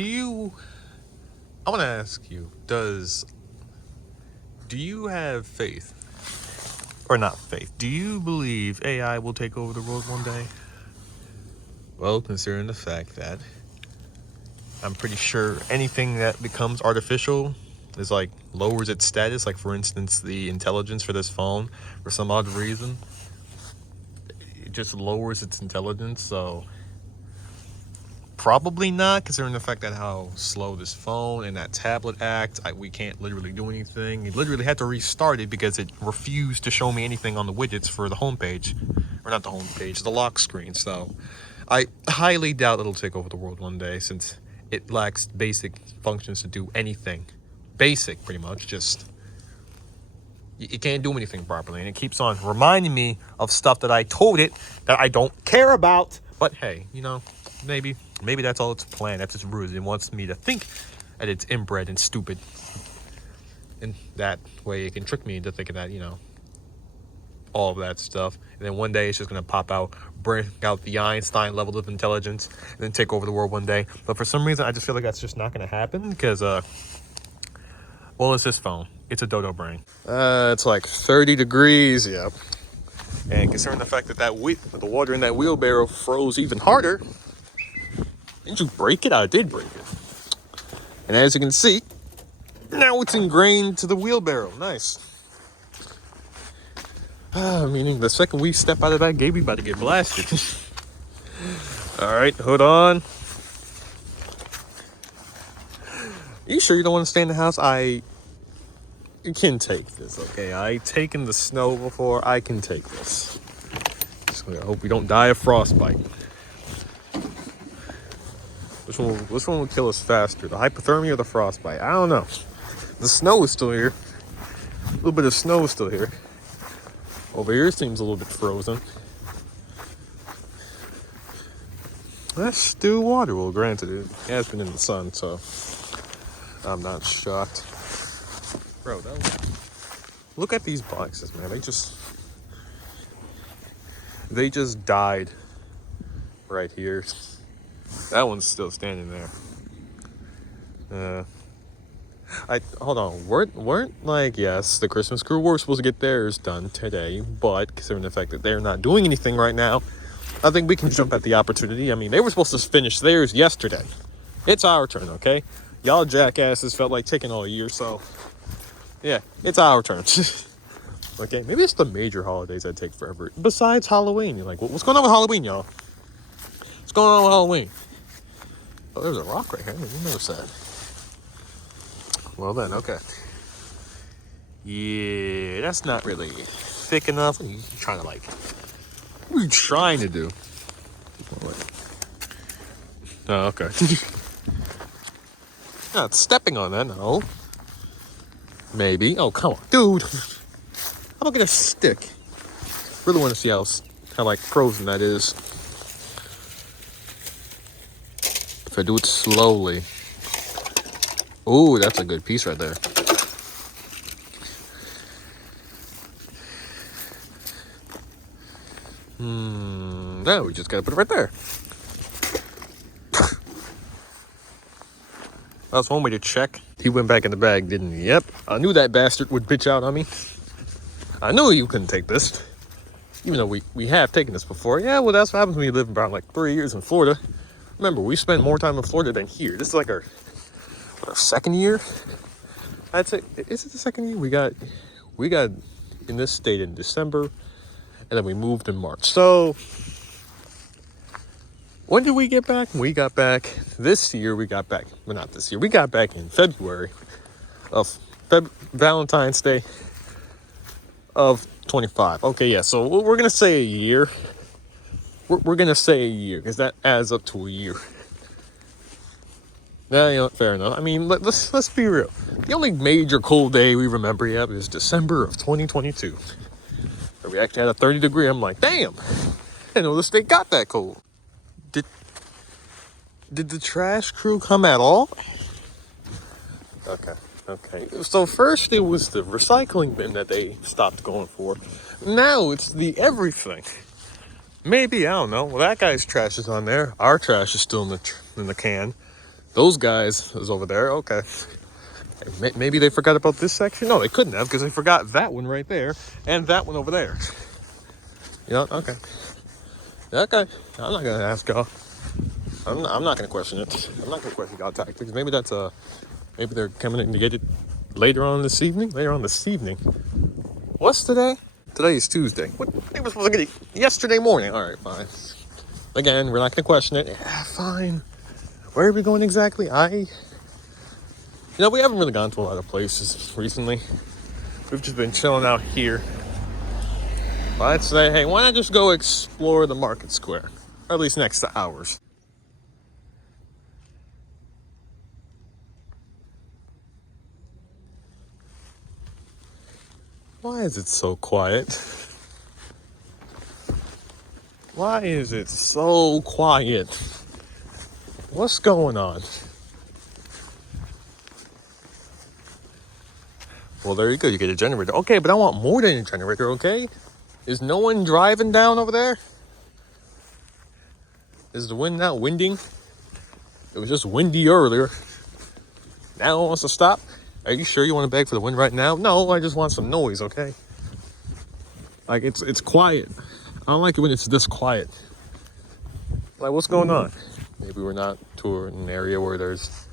I want to ask you, do you have faith? Or not faith, do you believe AI will take over the world one day? Well, considering the fact that I'm pretty sure anything that becomes artificial is like lowers its status. Like, for instance, the intelligence for this phone, for some odd reason, it just lowers its intelligence. So probably not, considering the fact that how slow this phone and that tablet act. We can't literally do anything. You literally had to restart it because it refused to show me anything on the widgets for the home page, or not the home page, the lock screen. So I highly doubt it'll take over the world one day, since it lacks basic functions to do anything. Basic, pretty much. Just, it can't do anything properly, and it keeps on reminding me of stuff that I told it that I don't care about. But hey, maybe that's all it's planned. That's its ruse. It wants me to think that it's inbred and stupid, and that way it can trick me into thinking that all of that stuff. And then one day it's just gonna pop out, bring out the Einstein level of intelligence, and then take over the world one day. But for some reason, I just feel like that's just not gonna happen, because well, it's this phone. It's a dodo brain. It's like 30 degrees. Yep. And considering the fact that the water in that wheelbarrow froze even harder. Didn't you break it? I did break it. And as you can see, now it's ingrained to the wheelbarrow. Nice. Meaning the second we step out of that gate, we about to get blasted. All right, hold on. You sure you don't want to stay in the house? I can take this, okay? I've taken the snow before. I can take this. Just I hope we don't die of frostbite. Which one will kill us faster, the hypothermia or the frostbite? I don't know. The snow is still here. A little bit of snow is still here. Over here seems a little bit frozen. That's still water. Well, granted, it has been in the sun, so I'm not shocked. Bro, look at these boxes, man. They just died right here. That one's still standing there. Hold on. Weren't like, yes, the Christmas crew were supposed to get theirs done today, but considering the fact that they're not doing anything right now, I think we can jump at the opportunity. I mean, they were supposed to finish theirs yesterday. It's our turn, okay? Y'all jackasses felt like taking all year, so yeah, it's our turn. Okay, maybe it's the major holidays that take forever. Besides Halloween, you're like, what's going on with Halloween, y'all? What's going on with Halloween? Oh, there's a rock right here. You never said. Well then, okay. Yeah, that's not really thick enough. What are you trying to like? What are you trying to do? Oh, okay. Not stepping on that, no. Maybe. Oh, come on, dude. How about get a stick? Really want to see how like frozen that is. If I do it slowly. Ooh, that's a good piece right there. Now we just gotta put it right there. That's one way to check. He went back in the bag, didn't he? Yep. I knew that bastard would bitch out on me. I knew you couldn't take this. Even though we have taken this before. Yeah, well, that's what happens when you live about like 3 years in Florida. Remember, we spent more time in Florida than here. This is like our second year? I'd say, is it the second year? We got in this state in December, and then we moved in March. So when did we get back? We got back this year. We got back, well, not this year. We got back in February of Valentine's Day of 25. Okay, yeah. So we're gonna say a year. We're gonna say a year because that adds up to a year. Yeah, fair enough. I mean, let's be real. The only major cold day we remember yet is December of 2022. Where we actually had a 30 degree. I'm like, damn, I didn't know the state got that cold. Did the trash crew come at all? Okay. So first it was the recycling bin that they stopped going for. Now it's the everything. Maybe, I don't know. Well, that guy's trash is on there. Our trash is still in the can. Those guys is over there. Okay. Maybe they forgot about this section? No, they couldn't have, because they forgot that one right there and that one over there. Yeah, okay. Okay. I'm not gonna ask y'all. I'm not gonna question it. I'm not gonna question y'all tactics. Maybe that's maybe they're coming in to get it later on this evening. Later on this evening. What's today? Today is Tuesday. What? They were supposed to get it yesterday morning. All right, fine. Again, we're not gonna question it. Yeah, fine. Where are we going exactly? We haven't really gone to a lot of places recently. We've just been chilling out here. But I'd say, hey, why not just go explore the market square? Or at least next to ours. Why is it so quiet? Why is it so quiet? What's going on? Well, there you go. You get a generator. Okay, but I want more than a generator, okay? Is no one driving down over there? Is the wind not winding? It was just windy earlier. Now it wants to stop? Are you sure you want to beg for the wind right now? No, I just want some noise, okay? Like, it's quiet. I don't like it when it's this quiet. Like, what's going on? Maybe we're not to an area where there's...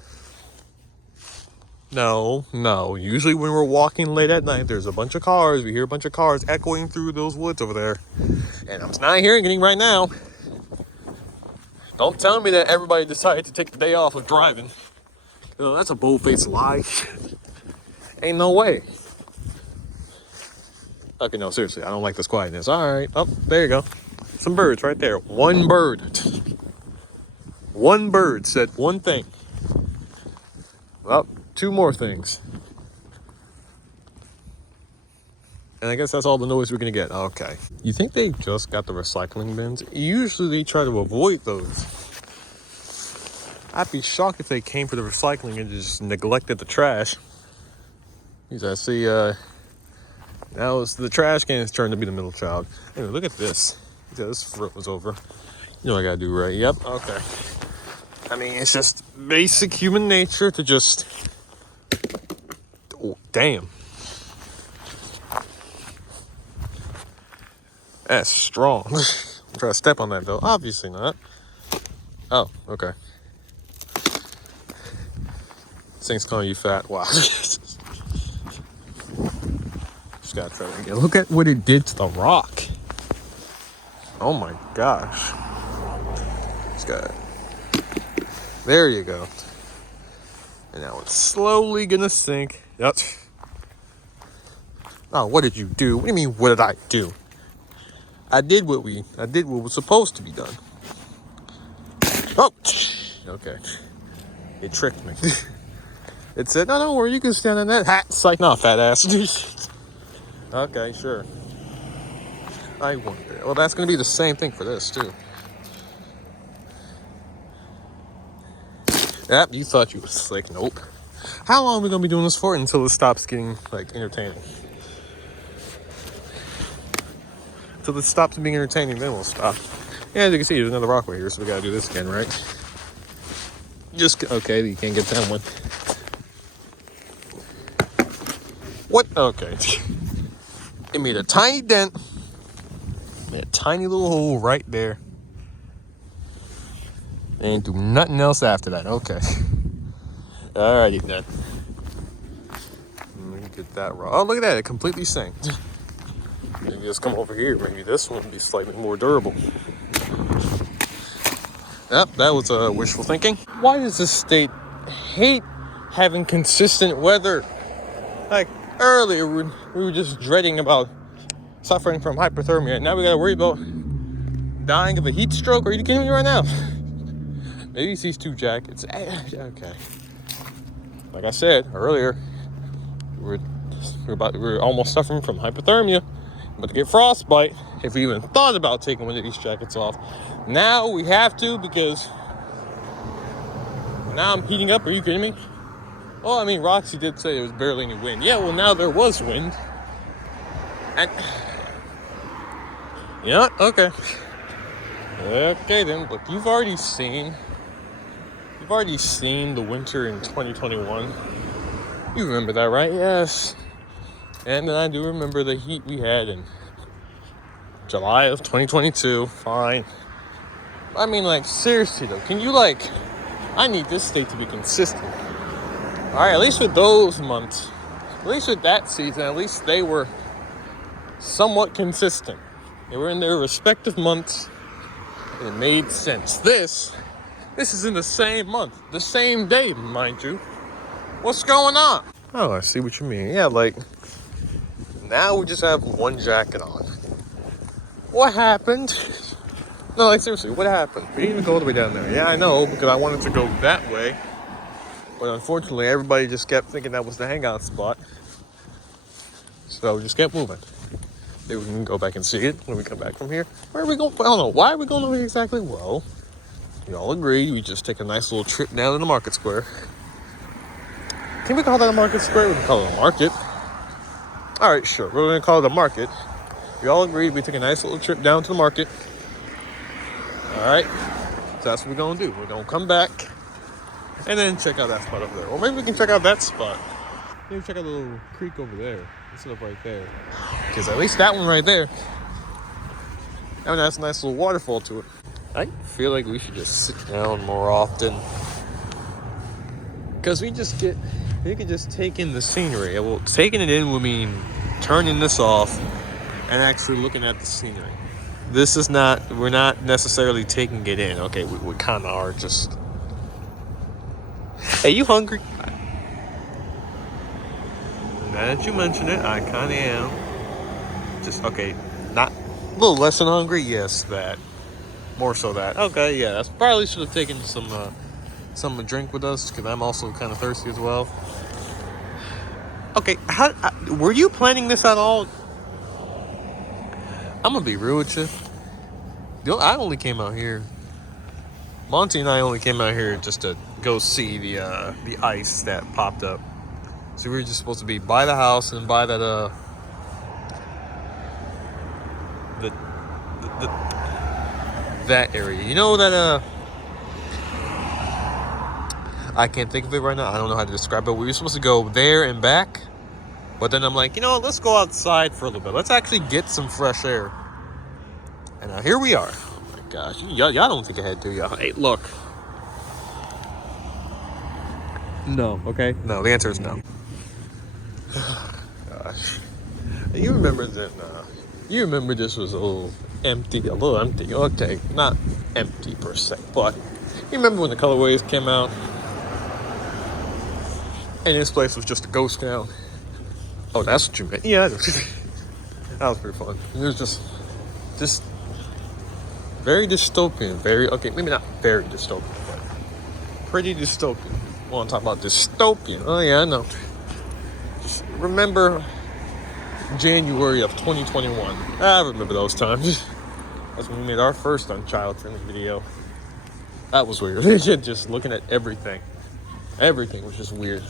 No. Usually when we're walking late at night, there's a bunch of cars. We hear a bunch of cars echoing through those woods over there. And I'm not hearing anything right now. Don't tell me that everybody decided to take the day off of driving. That's a bold-faced lie. Ain't no way. Okay, no, seriously, I don't like this quietness. All right. Oh, there you go. Some birds right there. One bird. One bird said one thing. Well, two more things. And I guess that's all the noise we're going to get. Okay. You think they just got the recycling bins? Usually they try to avoid those. I'd be shocked if they came for the recycling and just neglected the trash. I see, now the trash can is turned to be the middle child. Anyway, look at this. This fruit was over. You know what I gotta do, right? Yep, okay. I mean, it's just basic human nature to just... Oh, damn. That's strong. I'm trying to step on that, though. Obviously not. Oh, okay. This thing's calling you fat. Wow. Just gotta try that again. Look at what it did to the rock. Oh my gosh. Just gotta... There you go. And now it's slowly gonna sink. Yep. Oh, what did you do? What do you mean, what did I do? I did what was supposed to be done. Oh! Okay. It tricked me. It said, no, don't worry, you can stand on that hat. It's like, no, fat ass. Okay, sure. I wonder. Well, that's going to be the same thing for this, too. Yep, you thought you was slick. Nope. How long are we going to be doing this for until it stops getting, like, entertaining? Until it stops being entertaining, then we'll stop. Yeah, as you can see, there's another rock right here, so we got to do this again, right? Okay, you can't get that one. What? Okay. It made a tiny dent. Made a tiny little hole right there. And do nothing else after that. Okay. Alrighty then. Let me get that rock. Oh, look at that. It completely sank. Maybe just come over here. Maybe this one would be slightly more durable. Yep, that was wishful thinking. Why does this state hate having consistent weather? Like, earlier we were just dreading about suffering from hypothermia. Now we gotta worry about dying of a heat stroke. Are you kidding me right now? Maybe it's these two jackets. Okay. Like I said earlier, we're almost suffering from hypothermia. But to get frostbite, if we even thought about taking one of these jackets off, now we have to, because now I'm heating up. Are you kidding me? Well, I mean, Roxy did say there was barely any wind. Yeah, well, now there was wind. And yeah, okay. Okay then, but you've already seen You've already seen the winter in 2021. You remember that, right? Yes. And then I do remember the heat we had in July of 2022. Fine. I mean, like, seriously, though. Can you, like... I need this state to be consistent. Alright, at least with those months. At least with that season, at least they were somewhat consistent. They were in their respective months. And it made sense. This is in the same month. The same day, mind you. What's going on? Oh, I see what you mean. Yeah, like, now we just have one jacket on. What happened? No, like, seriously, what happened? We didn't even go all the way down there. Yeah, I know, because I wanted to go that way. But unfortunately, everybody just kept thinking that was the hangout spot. So we just kept moving. Maybe we can go back and see it when we come back from here. Where are we going? I don't know. Why are we going over here exactly? Well, we all agreed we just take a nice little trip down to the market square. Can we call that a market square? We can call it a market. All right, sure. We're going to call it a market. We all agreed we take a nice little trip down to the market. All right. So that's what we're going to do. We're going to come back and then check out that spot over there. Or maybe we can check out that spot. Maybe check out the little creek over there instead of right there. Because at least that one right there, that one has a nice little waterfall to it. I feel like we should just sit down more often. Because we can just take in the scenery. Well, taking it in would mean turning this off and actually looking at the scenery. This is not, we're not necessarily taking it in. Okay, we kind of are just... Hey, you hungry? Now that you mention it, I kind of am. Just, okay, not a little less than hungry? Yes, that. More so that. Okay, yeah, I probably should have taken some drink with us, because I'm also kind of thirsty as well. Okay, were you planning this at all? I'm gonna be real with you. I only came out here. Monty and I only came out here just to go see the ice that popped up. So we were just supposed to be by the house and by that that area. You know that I can't think of it right now. I don't know how to describe it. We were supposed to go there and back. But then I'm like, you know what? Let's go outside for a little bit. Let's actually get some fresh air. And now here we are. Oh my gosh. Y'all don't think ahead, do y'all? Hey, look. No, okay? No, the answer is no. Gosh. You remember that, you remember this was a little empty. Okay, not empty per se. But you remember when the colorways came out? And this place was just a ghost town. Oh, that's what you meant. Yeah, that was pretty fun. It was just very dystopian. Okay, maybe not very dystopian, but pretty dystopian. I want to talk about dystopian. Oh yeah, I know. Just remember January of 2021. I remember those times. That's when we made our first unchild-friendly video. That was weird. Just looking at everything. Everything was just weird.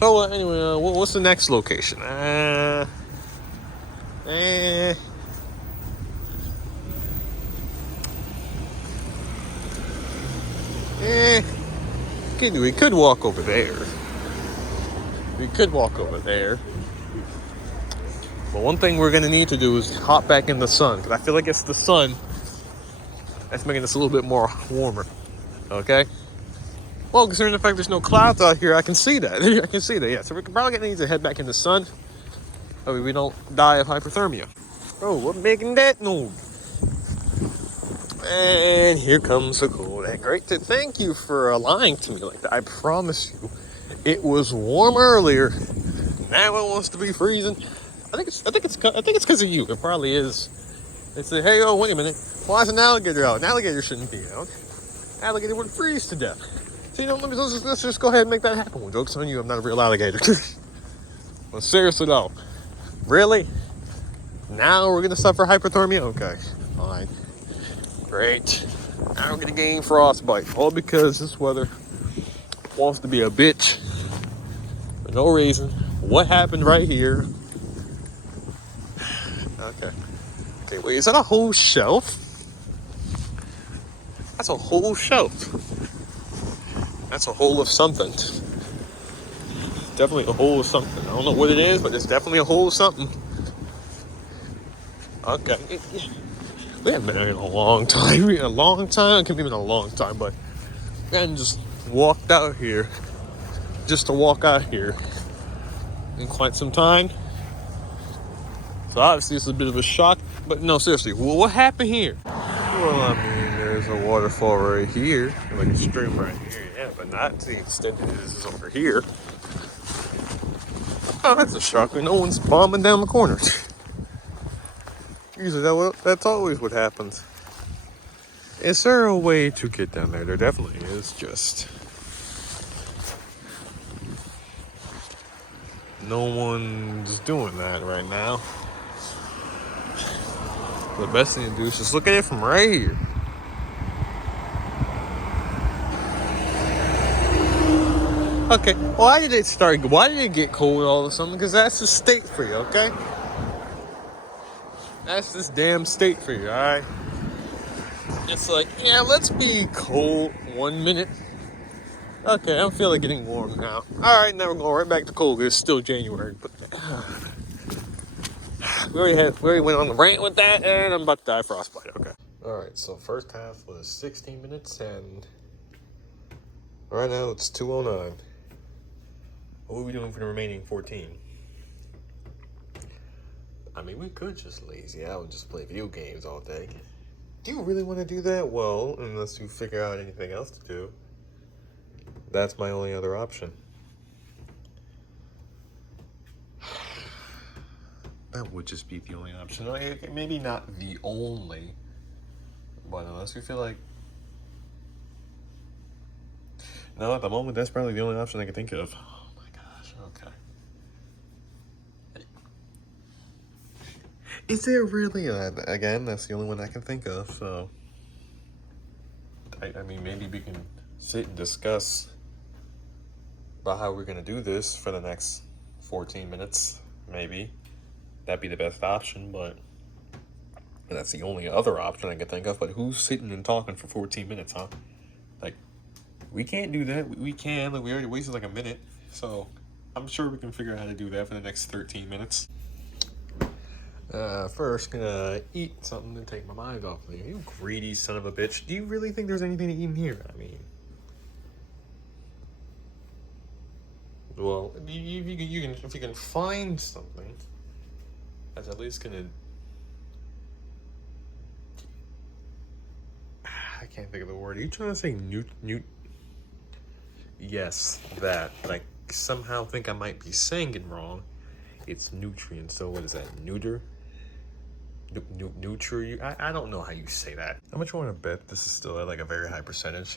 So anyway, what's the next location? We could walk over there. But one thing we're gonna need to do is hop back in the sun, because I feel like it's the sun that's making this a little bit more warmer. Okay. Well, considering the fact there's no clouds out here, I can see that. Yeah. So we're probably gonna need to head back in the sun. That way we don't die of hypothermia. Oh, we're making that noise. And here comes the cold. Great. Thank you for lying to me like that. I promise you, it was warm earlier. Now it wants to be freezing. I think it's because of you. It probably is. They say, hey, oh, wait a minute. Why is an alligator out? An alligator shouldn't be out. Alligator would freeze to death. So, you know, let's just go ahead and make that happen. Well, joke's on you, I'm not a real alligator. Well, seriously though, really? Now we're gonna suffer hypothermia? Okay, fine. Great. Now we're gonna gain frostbite. All because this weather wants to be a bitch. For no reason. What happened right here? Okay, wait, is that a whole shelf? That's a whole shelf. That's a hole of something. Definitely a hole of something. I don't know what it is, but it's definitely a hole of something. Okay. We haven't been here in a long time. A long time? It could be been a long time, but we hadn't just walked out here. Just to walk out here in quite some time. So obviously it's a bit of a shock. But no, seriously, what happened here? Well, I mean, there's a waterfall right here. Like a stream right here, yeah, but not to the extent that it is over here. Oh, that's a shocker. No one's bombing down the corner. Usually that's always what happens. Is there a way to get down there? There definitely is, just no one's doing that right now. The best thing to do is just look at it from right here. Okay, why did it get cold all of a sudden? Because that's the state for you, okay? That's this damn state for you, alright? It's like, yeah, let's be cold 1 minute. Okay, I'm feeling getting warm now. Alright, now we're going right back to cold because it's still January. But we already went on the rant with that, and I'm about to die of frostbite, okay. Alright, so first half was 16 minutes, and right now it's 2:09. What are we doing for the remaining 14? I mean, we could just lazy out and just play video games all day. Do you really want to do that? Well, unless you figure out anything else to do. That's my only other option. That would just be the only option. Maybe not the only, but unless we feel like... No, at the moment, that's probably the only option I can think of. Oh my gosh, okay. Is there really? Again, that's the only one I can think of, so... I mean, maybe we can sit and discuss about how we're going to do this for the next 14 minutes, maybe. That'd be the best option, but that's the only other option I can think of. But who's sitting and talking for 14 minutes, huh? Like, we can't do that. We can. Like, we already wasted like a minute, so I'm sure we can figure out how to do that for the next 13 minutes. First, gonna eat something to take my mind off of you. You greedy son of a bitch. Do you really think there's anything to eat in here? I mean... Well, if you can find something that's at least gonna... I can't think of the word. Are you trying to say newt? Yes, that. But I somehow think I might be saying it wrong. It's nutrient. So what is that? Neuter? Nutri? I don't know how you say that. How much you want to bet this is still at like a very high percentage?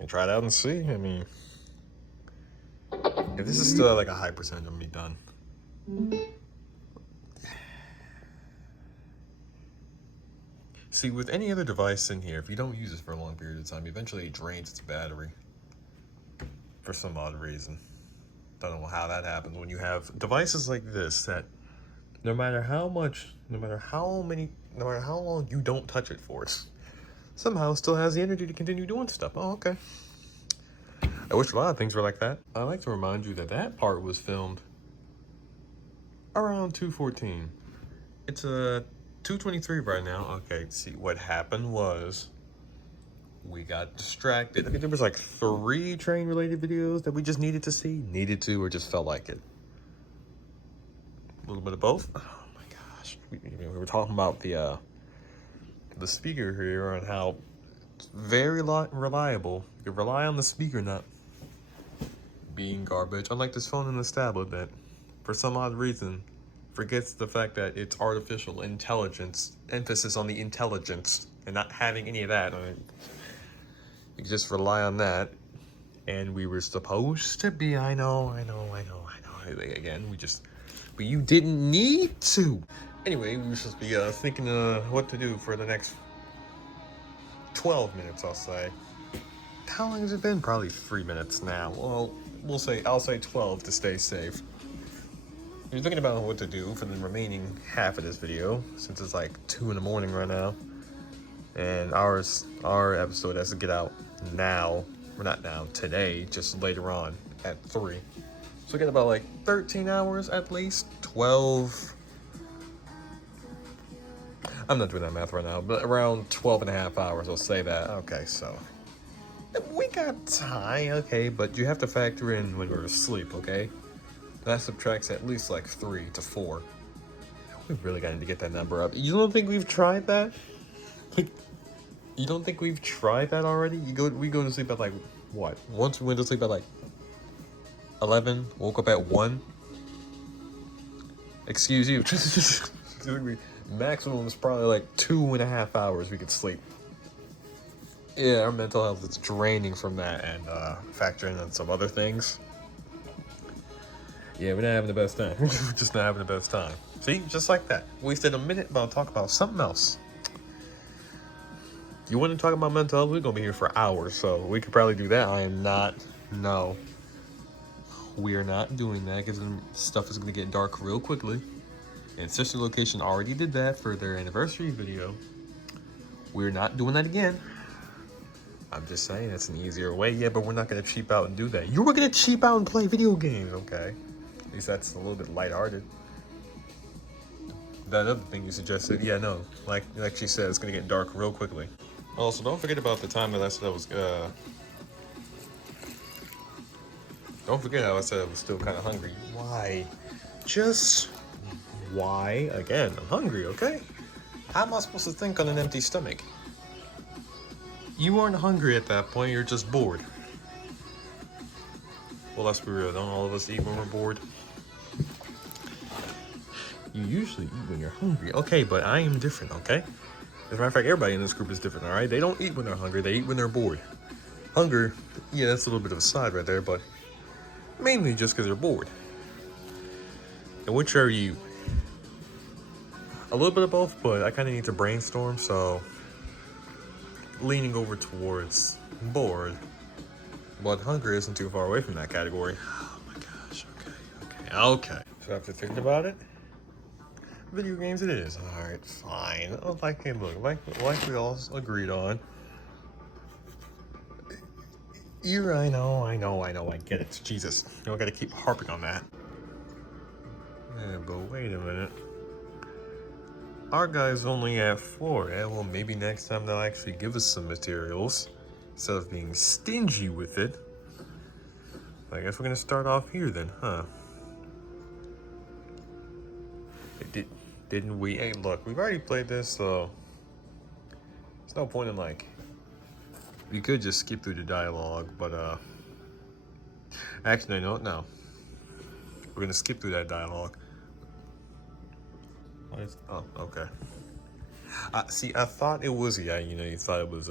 And try it out and see. I mean, if this is still at like a high percentage, I'm gonna be done. See, with any other device in here, if you don't use it for a long period of time, eventually it drains its battery. For some odd reason. Don't know how that happens when you have devices like this that no matter how long you don't touch it for, somehow still has the energy to continue doing stuff. Oh, okay. I wish a lot of things were like that. I'd like to remind you that that part was filmed around 2:14. It's a 2:23 right now. Okay, see, what happened was we got distracted. I mean, there was like 3 train-related videos that we just needed to see. Needed to, or just felt like it. A little bit of both. Oh my gosh. We were talking about the speaker here and how it's very reliable. You rely on the speaker not being garbage. Unlike this phone and this tablet that, for some odd reason, forgets the fact that it's artificial intelligence. Emphasis on the intelligence and not having any of that. You just rely on that. And we were supposed to be, I know. Again, but you didn't need to. Anyway, we were supposed to be thinking what to do for the next 12 minutes, I'll say. How long has it been? Probably 3 minutes now. Well, I'll say 12 to stay safe. You're thinking about what to do for the remaining half of this video, since it's like 2 in the morning right now. And our episode has to get out now. Well, not now, today, just later on at 3. So we get about like 13 hours at least, 12. I'm not doing that math right now, but around 12 and a half hours, I'll say that. Okay, so we got time, okay, but you have to factor in when we're asleep, okay? That subtracts at least like 3 to 4. We really got to get that number up. You don't think we've tried that? Like, you don't think we've tried that already? We go to sleep at like what? Once we went to sleep at like 11, woke up at 1. Excuse you. Maximum is probably like 2.5 hours we could sleep. Yeah, our mental health is draining from that, and factoring in some other things. Yeah, we're not having the best time. We're just not having the best time. See, just like that. Wasted a minute, but I'll talk about something else. You want to talk about mental health? We're going to be here for hours, so we could probably do that. I am not. No. We are not doing that because stuff is going to get dark real quickly. And Sister Location already did that for their anniversary video. We're not doing that again. I'm just saying it's an easier way. Yeah, but we're not going to cheap out and do that. You were going to cheap out and play video games, okay? At least that's a little bit lighthearted. That other thing you suggested, yeah, no. Like she said, it's going to get dark real quickly. Also, don't forget about the time that I said I was, don't forget how I said I was still kind of hungry. Why? Just why? Again, I'm hungry, okay? How am I supposed to think on an empty stomach? You weren't hungry at that point, you're just bored. Well, let's be real, don't all of us eat when we're bored? You usually eat when you're hungry. Okay, but I am different, okay? As a matter of fact, everybody in this group is different, alright? They don't eat when they're hungry, they eat when they're bored. Hunger, yeah, that's a little bit of a side right there, but mainly just because they're bored. And which are you? A little bit of both, but I kind of need to brainstorm, so leaning over towards bored. But hunger isn't too far away from that category. Oh my gosh, okay. So after thinking about it, video games it is. Alright, fine. Like we all agreed on. I know, I get it. Jesus, you don't gotta keep harping on that. Yeah, but wait a minute. Our guy's only at 4. Yeah, well, maybe next time they'll actually give us some materials instead of being stingy with it. I guess we're gonna start off here then, huh? Didn't we? Hey, look, we've already played this, so there's no point in like. We could just skip through the dialogue, but actually, no. We're gonna skip through that dialogue. Oh, okay. See, I thought it was, yeah, you thought it was,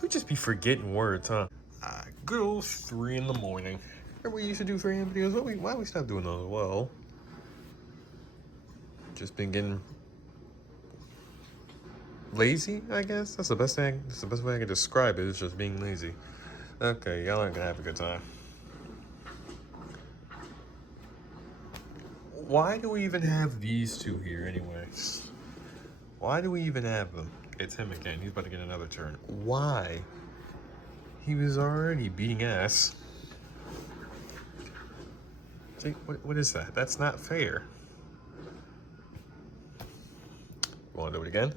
we just be forgetting words, huh? Good old 3 in the morning. Remember we used to do 3 AM videos? Why we stop doing those? Well, just been getting lazy, I guess. That's the best way I can describe it, is just being lazy. Okay, y'all aren't gonna have a good time. Why do we even have these two here anyways? Why do we even have them? It's him again. He's about to get another turn. Why? He was already beating ass. See, what is that? That's not fair. You want to do it again?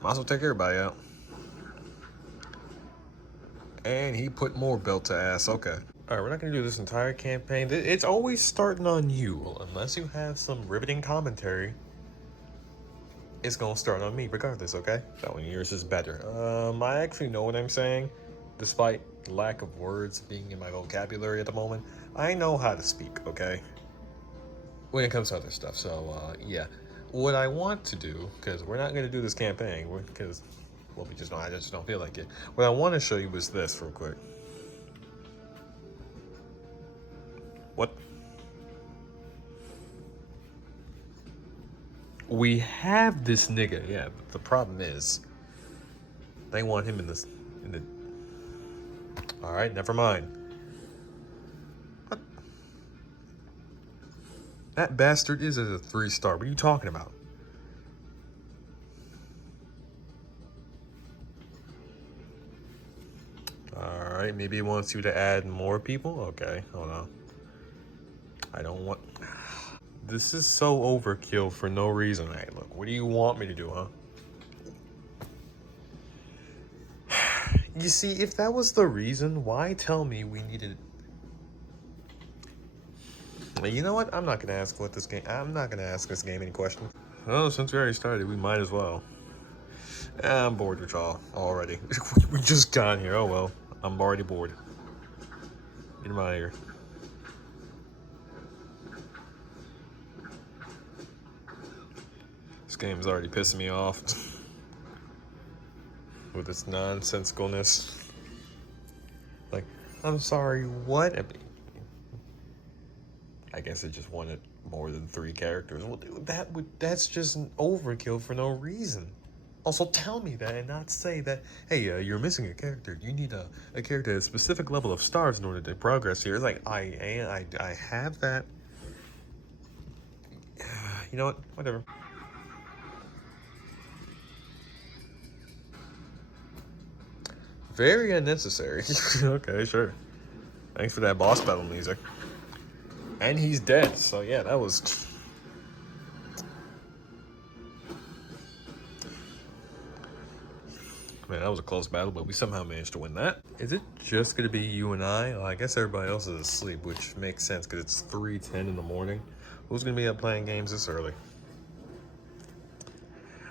Might as well take everybody out. And he put more belt to ass. Okay. Alright, we're not going to do this entire campaign. It's always starting on you. Unless you have some riveting commentary, it's going to start on me regardless, okay? That one yours is better. I actually know what I'm saying. Despite the lack of words being in my vocabulary at the moment, I know how to speak, okay? When it comes to other stuff, so, yeah. What I want to do, because we're not going to do this campaign, because, well, I just don't feel like it. What I want to show you is this real quick. What? We have this nigga, yeah. But the problem is, they want him in the. All right, never mind. What? That bastard is at a 3-star. What are you talking about? Alright, maybe he wants you to add more people? Okay, hold on. I don't want... This is so overkill for no reason. Hey, look, what do you want me to do, huh? You see, if that was the reason, why tell me we needed... You know what? I'm not gonna ask what this game... I'm not gonna ask this game any questions. Well, since we already started, we might as well. I'm bored with y'all already. We just got here. Oh well. I'm already bored. Get him out of here. This game is already pissing me off with its nonsensicalness. Like, I'm sorry, what? I guess it just wanted more than 3 characters. Well, dude, that's just an overkill for no reason. Also, tell me that and not say that, hey, you're missing a character. You need a character at a specific level of stars in order to progress here. It's like, I have that. You know what? Whatever. Very unnecessary. Okay, sure. Thanks for that boss battle music. And he's dead, so yeah, that was... Man, that was a close battle, but we somehow managed to win that. Is it just gonna be you and I? Well, I guess everybody else is asleep, which makes sense because it's 3:10 in the morning. Who's gonna be up playing games this early?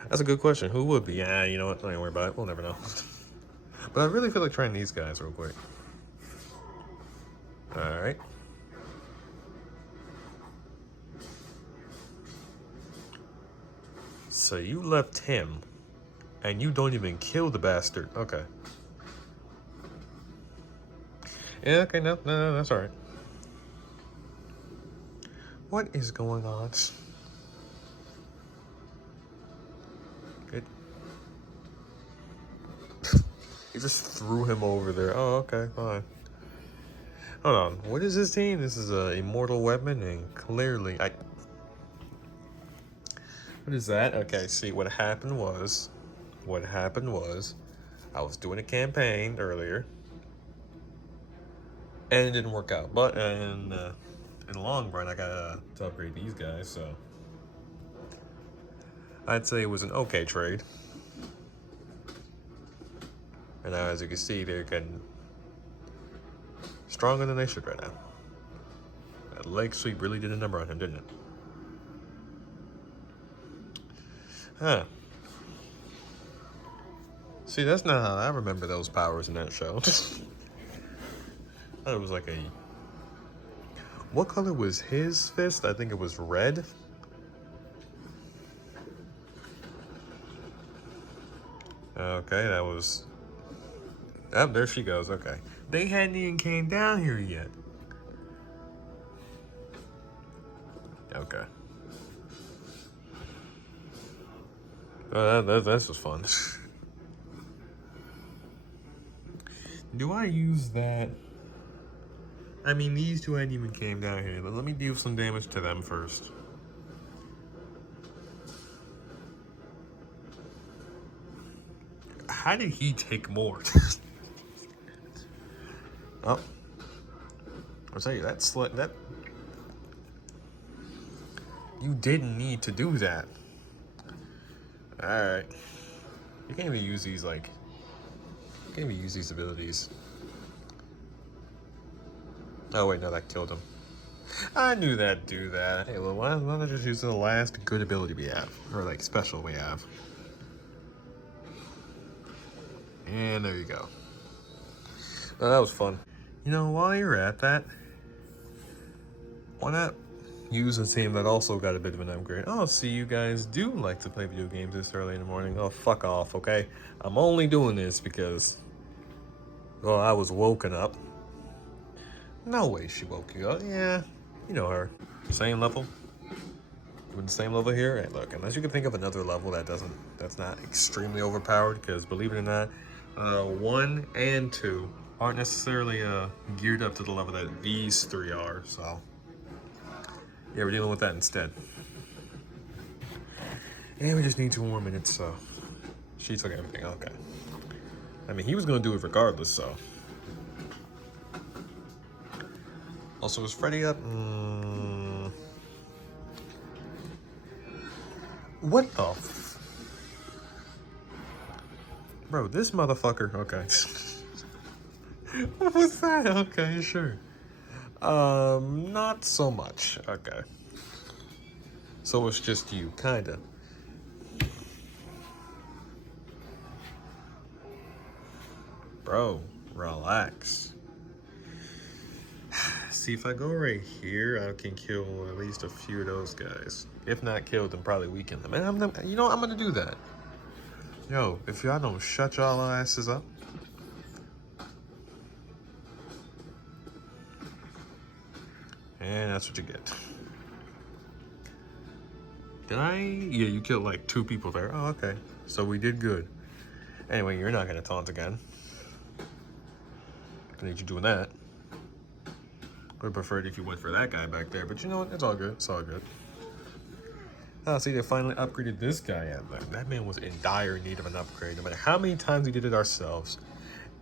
That's a good question. Who would be? Yeah, you know what? Don't even worry about it. We'll never know. But I really feel like trying these guys real quick. Alright. So you left him, and you don't even kill the bastard. Okay. Yeah, okay, no, that's alright. What is going on? Good. You just threw him over there. Oh, okay, fine. Hold on, what is his team? This is a immortal weapon, and clearly what is that? Okay, see, what happened was, I was doing a campaign earlier, and it didn't work out. But in the long run, I got to upgrade these guys, so I'd say it was an okay trade. And now, as you can see, they're getting stronger than they should right now. That leg sweep really did a number on him, didn't it? Huh. See, that's not how I remember those powers in that show. I thought it was like a... What color was his fist? I think it was red. Okay, that was... Oh, there she goes. Okay. They hadn't even came down here yet. Okay. That's just fun. Do I use that? I mean, these two hadn't even came down here, but let me deal some damage to them first. How did he take more? Oh. I'll tell you, that... You didn't need to do that. Alright. You can't even use these, like... You can't even use these abilities. Oh, wait, no, that killed him. I knew that'd do that. Hey, well, why don't I just use the last good ability we have? Or, like, special we have. And there you go. Oh, that was fun. You know, while you're at that, why not use a team that also got a bit of an upgrade? Oh, see, you guys do like to play video games this early in the morning. Oh, fuck off, okay? I'm only doing this because, well, I was woken up. No way she woke you up. Yeah, you know her. Same level. With the same level here. Hey, look, unless you can think of another level that's not extremely overpowered, because believe it or not, 1 and 2 aren't necessarily geared up to the level that these 3 are, so Yeah, we're dealing with that instead. And we just need 2 more minutes, so she took everything. Okay. I mean, he was gonna do it regardless, so. Also, is Freddy up? What the bro, this motherfucker. Okay. What was that? Okay, sure. Not so much. Okay. So it's just you, kinda. Bro, relax. See, if I go right here, I can kill at least a few of those guys. If not kill them, probably weaken them. And you know what? I'm gonna do that. Yo, if y'all don't shut y'all asses up. And that's what you get. Did I? Yeah, you killed like 2 people there. Oh, okay. So we did good. Anyway, you're not gonna taunt again. I need you doing that. Would have preferred if you went for that guy back there, but you know what? It's all good. It's all good. Oh, see, they finally upgraded this guy. That man was in dire need of an upgrade. No matter how many times we did it ourselves,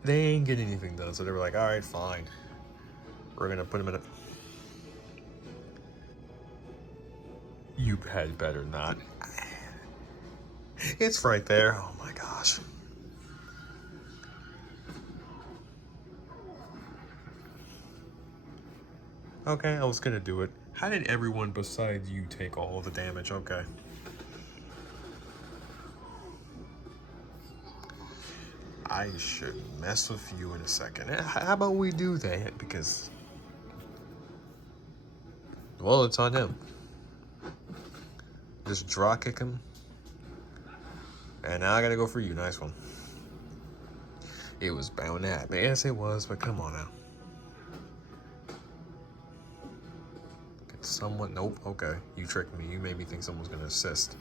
they ain't getting anything done. So they were like, all right, fine. We're gonna put him in a... You had better not. It's right there. Oh my gosh. Okay, I was gonna do it. How did everyone besides you take all the damage? Okay. I should mess with you in a second. How about we do that? Because, well, it's on him. Just draw kick him. And now I gotta go for you. Nice one. It was bound to happen. Yes, it was, but come on now. Someone, nope, okay. You tricked me. You made me think someone was gonna assist.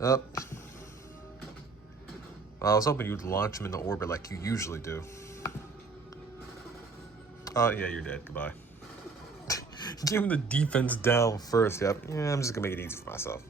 Up. Well, I was hoping you'd launch him into orbit like you usually do. Oh, yeah, you're dead. Goodbye. Give him the defense down first, yep. Yeah, I'm just gonna make it easy for myself.